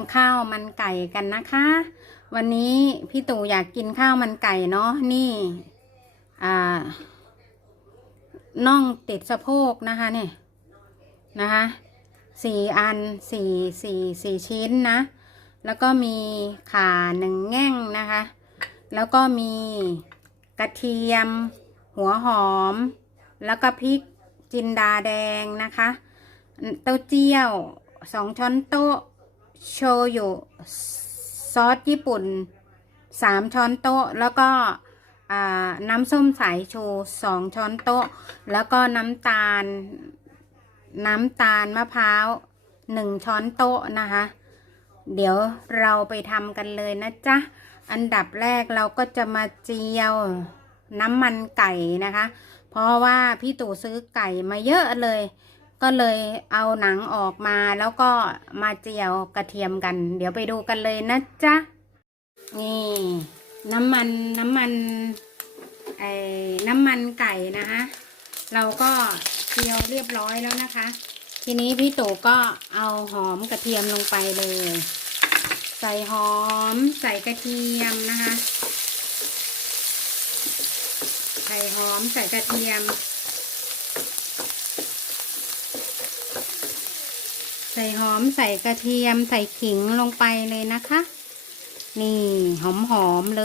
ำข้าวมันไก่กันนะคะ วันนี้พี่ตู่อยากกินข้าวมันไก่เนาะนี่อ่าน่องติดสะโพกนะคะเนี่ยนะคะสี่อันสี่สี่สี่ชิ้นนะ แล้วก็มีขาหนึ่งแง่งนะคะ แล้วก็มีกระเทียม หัวหอม แล้วก็พริกจินดาแดงนะคะ เต้าเจี้ยวสองช้อนโต๊ะ โชยุซอสญี่ปุ่นสามช้อนโต๊ะ แล้วก็น้ำส้มสายชูสองช้อนโต๊ะ แล้วก็น้ำตาล น้ำตาลมะพร้าวหนึ่งช้อนโต๊ะนะคะ เดี๋ยวเราไปทำกันเลยนะจ๊ะ อันดับแรกเราก็จะมาเจียวน้ำมันไก่นะคะ เพราะว่าพี่ตู่ซื้อไก่มาเยอะเลย ก็เลยเอาหนังออกมาแล้วก็มาเจียวกระเทียมกัน เดี๋ยวไปดูกันเลยนะจ๊ะ นี่ น้ำมันน้ำมันไอ้น้ำมันไก่นะคะเราก็เจียวเรียบร้อยแล้วนะคะ ทีนี้พี่ตู่ก็เอาหอมกระเทียมลงไปเลย ใส่หอม ใส่กระเทียมนะคะ ใส่หอมใส่กระเทียม ส่หอมใส่กระเทียมใส่ขิงลงไปเลยนะคะ นี่หอมหอมๆเล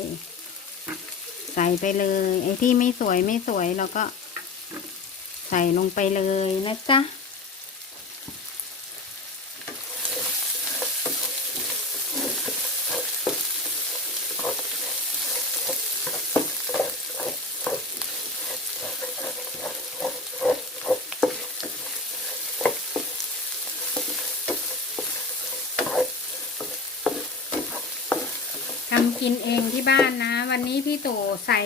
ย ใส่ไปเลย ไอ้ที่ไม่สวยไม่สวยเราก็ ใส่ลงไปเลยนะจ๊ะ กินเองที่บ้านนะ วันนี้พี่ตู่ใส่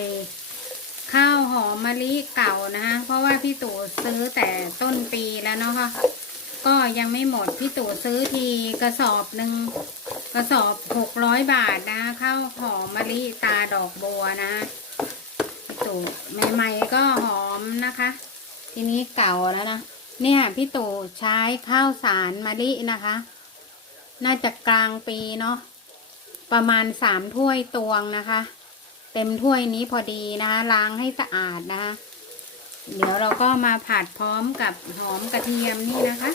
ข้าวหอมมะลิเก่านะคะเพราะว่าพี่ตู่ซื้อแต่ต้นปีแล้วเนาะค่ะก็ยังไม่หมดพี่ตู่ซื้อทีกระสอบหนึ่งกระสอบหกร้อยบาทนะข้าวหอมมะลิตาดอกบัวนะพี่ตู่ใหม่ๆก็หอมนะคะ ทีนี้เก่าแล้วนะเนี่ยพี่ตู่ใช้ข้าวสารมะลินะคะ น่าจะกลางปีเนาะ ประมาณสามถ้วยตวงนะคะ เต็มถ้วยนี้พอดีนะคะล้างให้สะอาดนะคะ เดี๋ยวเราก็มาผัดพร้อมกับหอมกระเทียมนี่นะคะ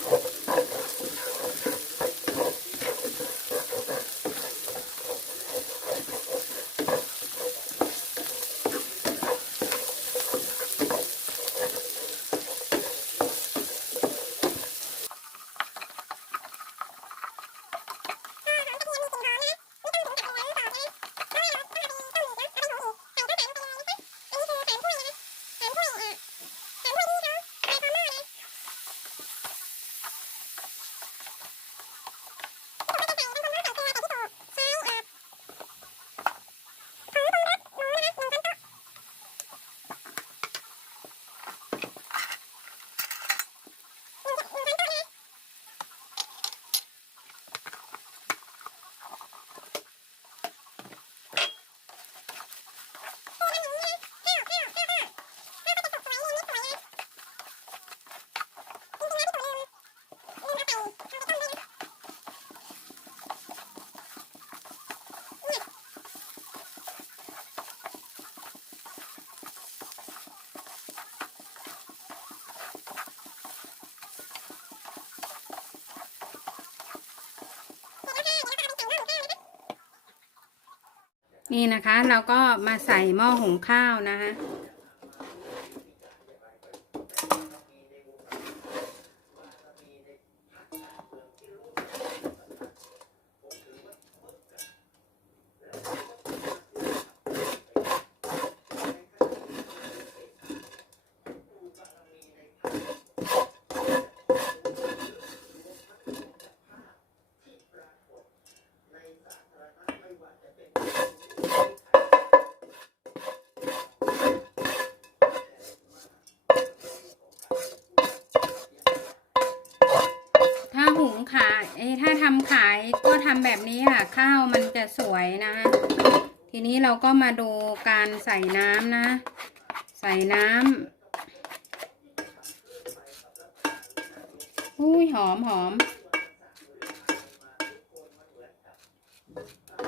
นี่นะคะเราก็มาใส่หม้อหุงข้าวนะคะ ถ้าหุงขายเอ้ยถ้าทำขายก็ทำแบบนี้ค่ะ ข้าวมันจะสวยนะทีนี้เราก็มาดูการใส่น้ำนะ ใส่น้ำอุ้ยหอมหอม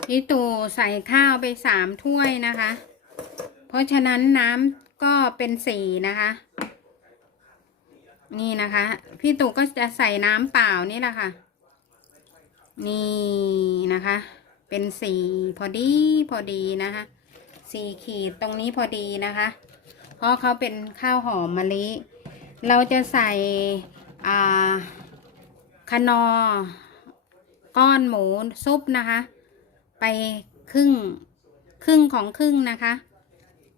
พี่ตู่ใส่ข้าวไปสามถ้วยนะคะ เพราะฉะนั้นน้ำก็เป็นสี่นะคะ นี่นะคะ พี่ตู่ก็จะใส่น้ำเปล่านี่แหละค่ะ นี่นะคะ เป็นสีพอดีพอดีนะคะสีขีดตรงนี้พอดีนะคะ เพราะเขาเป็นข้าวหอมมะลิ เราจะใส่อ่าคนอ ก้อนหมูซุปนะคะ ไปครึ่งครึ่งของครึ่งนะคะ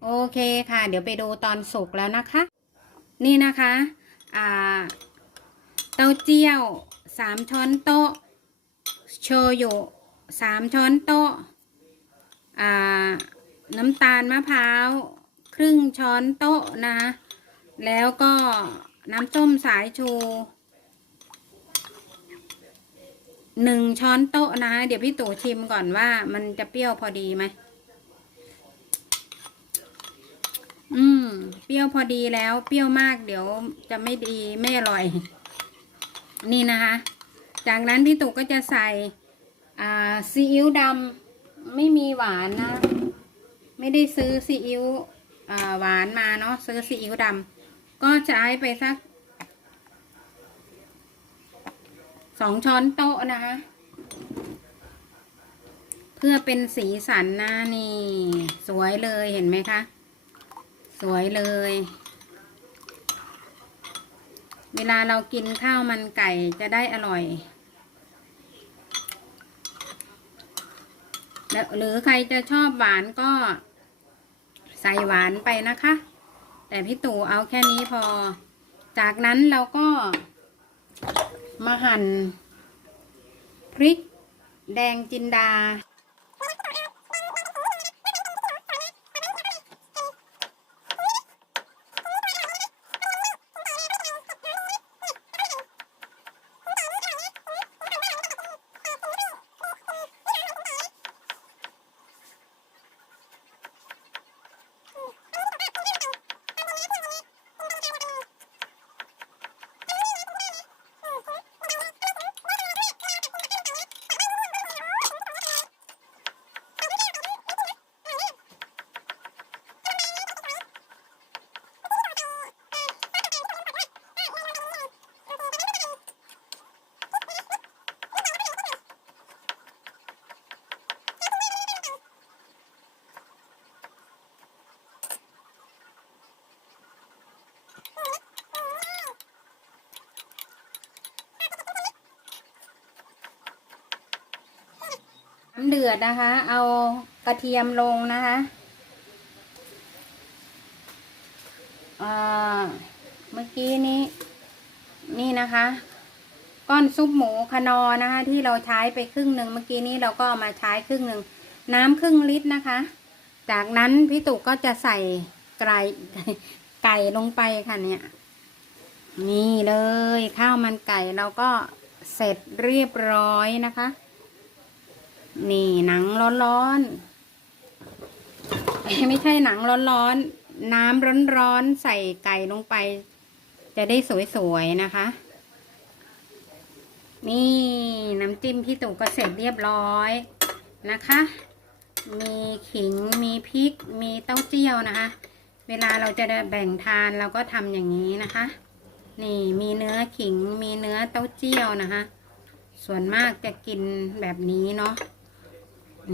โอเคค่ะ เดี๋ยวไปดูตอนสุกแล้วนะคะ นี่นะคะเต้าเจี้ยวสามช้อนโต๊ะ โชยุสามช้อนโต๊ะอ่าน้ำตาลมะพร้าว ครึ่งช้อนโต๊ะนะแล้วก็น้ำส้มสายชูหนึ่งช้อนโต๊ะนะเดี๋ยวพี่ตู่ชิมก่อนว่ามันจะเปรี้ยวพอดีไหม อืม เปรี้ยวพอดีแล้ว เปรี้ยวมากเดี๋ยวจะไม่ดีไม่อร่อย นี่นะคะ จากนั้นพี่ตู่ก็จะใส่ซีอิ๊วดำไม่มีหวานนะ ไม่ได้ซื้อซีอิ๊วหวานมาเนาะซื้อซีอิ๊วดำก็ใช้ไปสักสองช้อนโต๊ะนะคะ เพื่อเป็นสีสันนะนี่ สวยเลยเห็นไหมคะ สวยเลย เวลาเรากินข้าวมันไก่จะได้อร่อย แล้ว หรือใครจะชอบหวานก็ใส่หวานไปนะคะ แต่พี่ตู่เอาแค่นี้พอ จากนั้นเราก็มาหั่นพริกแดงจินดา เดือดนะคะ เอากระเทียมลงนะคะเมื่อกี้นี้ นี่นะคะ ก้อนซุปหมูคนอนะคะ ที่เราใช้ไปครึ่งหนึ่งเมื่อกี้นี้เราก็ามาใช้ครึ่งหนึ่งน้ำครึ่งลิตรนะคะ จากนั้นพี่ตุกก็จะใส่ไก่ไก่ลงไปค่ะเนี่ย นี่เลยข้าวมันไก่เราก็เสร็จเรียบร้อยนะคะ นี่หนังร้อนๆเอ้ยไม่ใช่หนังร้อนๆ น้ำร้อนๆ ใส่ไก่ลงไป จะได้สวยๆ นะคะ นี่น้ำจิ้มพี่ตู่ก็เสร็จเรียบร้อยนะคะ มีขิง มีพริก มีเต้าเจี้ยวนะคะ เวลาเราจะแบ่งทานเราก็ทำอย่างนี้นะคะ นี่มีเนื้อขิง มีเนื้อเต้าเจี้ยวนะคะ ส่วนมากจะกินแบบนี้เนาะ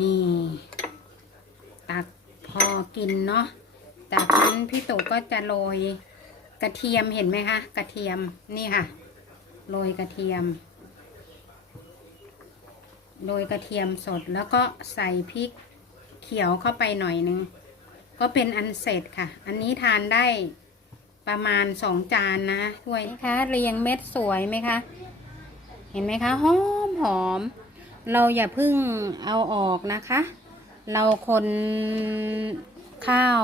นี่ ตักพอกินเนาะจากนั้นพี่ตู่ก็จะโรยกระเทียมเห็นไหมคะกระเทียมนี่ค่ะโรยกระเทียมโรยกระเทียมสดแล้วก็ใส่พริกเขียวเข้าไปหน่อยนึงก็เป็นอันเสร็จค่ะ อันนี้ทานได้ประมาณสองจานนะถ้วยนะคะเรียงเม็ดสวยไหมคะ เห็นไหมคะหอมหอม เราอย่าพึ่งเอาออกนะคะ เราคนข้าว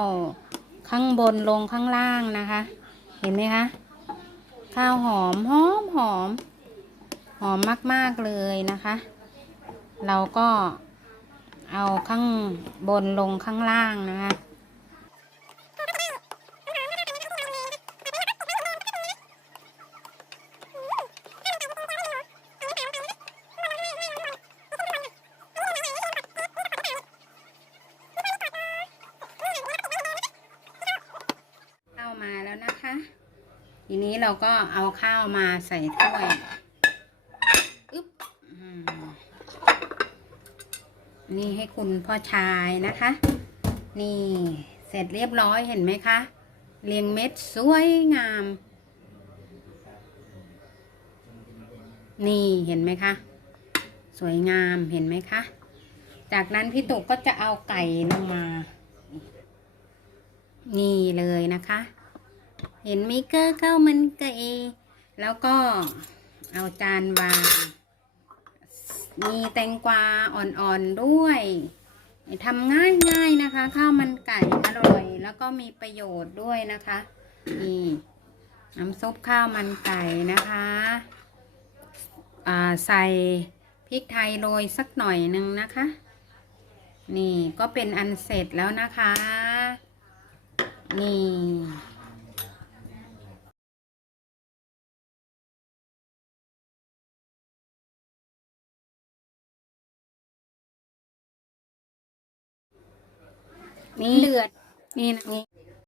ข้างบนลงข้างล่างนะคะ เห็นไหมคะ ข้าวหอมหอมหอม หอมมาก ๆ เลยนะคะ เราก็เอาข้างบนลงข้างล่างนะคะ เราก็เอาข้าวมาใส่ถ้วยอึ๊บอืมนี่ให้คุณพ่อชายนะคะ นี่เสร็จเรียบร้อยเห็นไหมคะ เรียงเม็ดสวยงาม นี่เห็นไหมคะ สวยงามเห็นไหมคะ จากนั้นพี่ตุกก็จะเอาไก่ลงมา นี่เลยนะคะ เห็นไมเกอร์ข้าวมันไก่แล้วก็เอาจานวาง มีแตงกวาอ่อนๆด้วยทำง่ายๆนะคะ ข้าวมันไก่อร่อย แล้วก็มีประโยชน์ด้วยนะคะนี่น้ำซุปข้าวมันไก่นะคะใส่พริกไทยโรยสักหน่อยหนึ่งนะคะ นี่ก็เป็นอันเสร็จแล้วนะคะ นี่ นี่เลือดนี่นะนี่